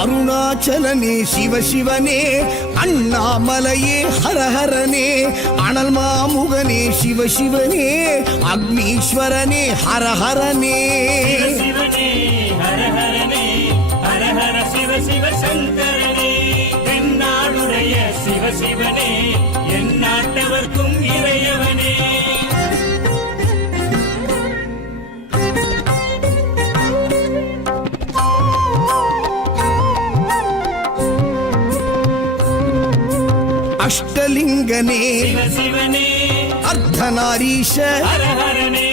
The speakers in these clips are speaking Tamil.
அருணாச்சலனே சிவசிவனே, அண்ணாமலையே ஹரஹரனே, அனல் மாமுகனே சிவசிவனே, அக்னீஸ்வரனே ஹரஹரனே. சிவசிவனே ஹரஹரனே, ஹரஹர சிவ சிவ சங்கரனே, தென்னாடுடைய சிவசிவனே, என் நாட்டவர்க்கும் இறையவனே. அஷ்டலிங்கனே சிவசிவனே, அர்த்தநாரீஷ ஹரஹரனே,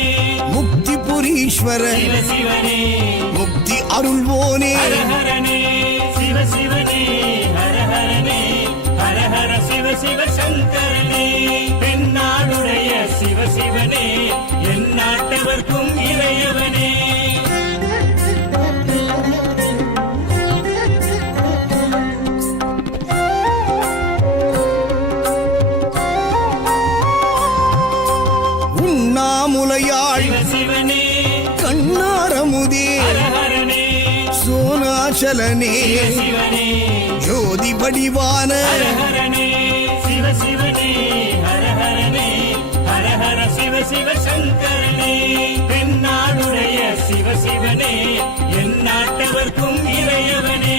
முக்திபுரீஸ்வர சிவசிவனே, முக்தி அருள்வோனே. ஹரஹரனே சிவசிவனே, ஹரஹரனே, ஹரஹர சிவ சிவ சங்கரனே, தென்னாடுடைய சிவசிவனே, என் நாட்டவர்க்கும் இறையவனே. உண்ணாமுலையாள் சிவசிவனே, கண்ணாரமுதே ஹரஹரனே, சோனாச்சலனே சிவசிவனே, ஜோதி வடிவான ஹரஹரனே சிவசிவனே, ஹரஹரனே, ஹரஹர சிவ சிவ சங்கரனே, தென்னாடுடைய சிவசிவனே, என் நாட்டவர்க்கும் இறையவனே.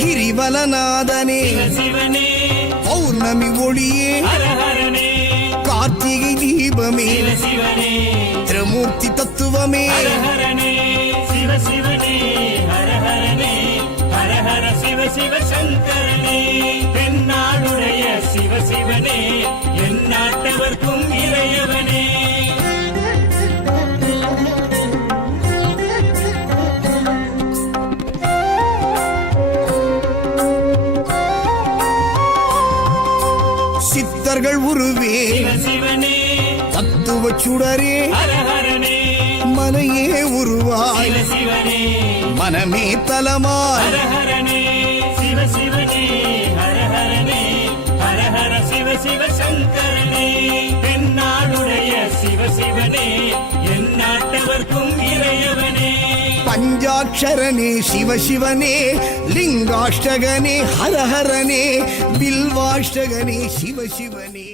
கிரிவலநாதனே சிவசிவனே, பௌர்ணமி ஒளியே ஹரஹரனே, கார்த்திகை தீபமே சிவசிவனே, திரமூர்த்தி தத்துவமே. ஹரஹரனே சிவசிவனே, ஹரஹரனே, ஹரஹர சிவ சிவ சங்கரனே, தென்னாடுடைய சிவசிவனே, என் நாட்டவர்க்கும் இறையவனே. சித்தர்கள் உருவே சிவசிவனே, தத்துவ சுடரே ஹரஹரனே, மனையே உருவாய் சிவசிவனே, மனமே தலமாய். ஹரஹரனே சிவசிவனே, ஹரஹரனே, ஹரஹர சிவ சிவ சங்கரனே, தென்னாடுடைய சிவசிவனே, என் நாட்டவர்க்கும் இறையவனே. பஞ்சாட்சரனே சிவசிவனே, லிங்காஷ்டகனே ஹரஹரனே, பில்வாஷ்டகனே சிவசிவனே.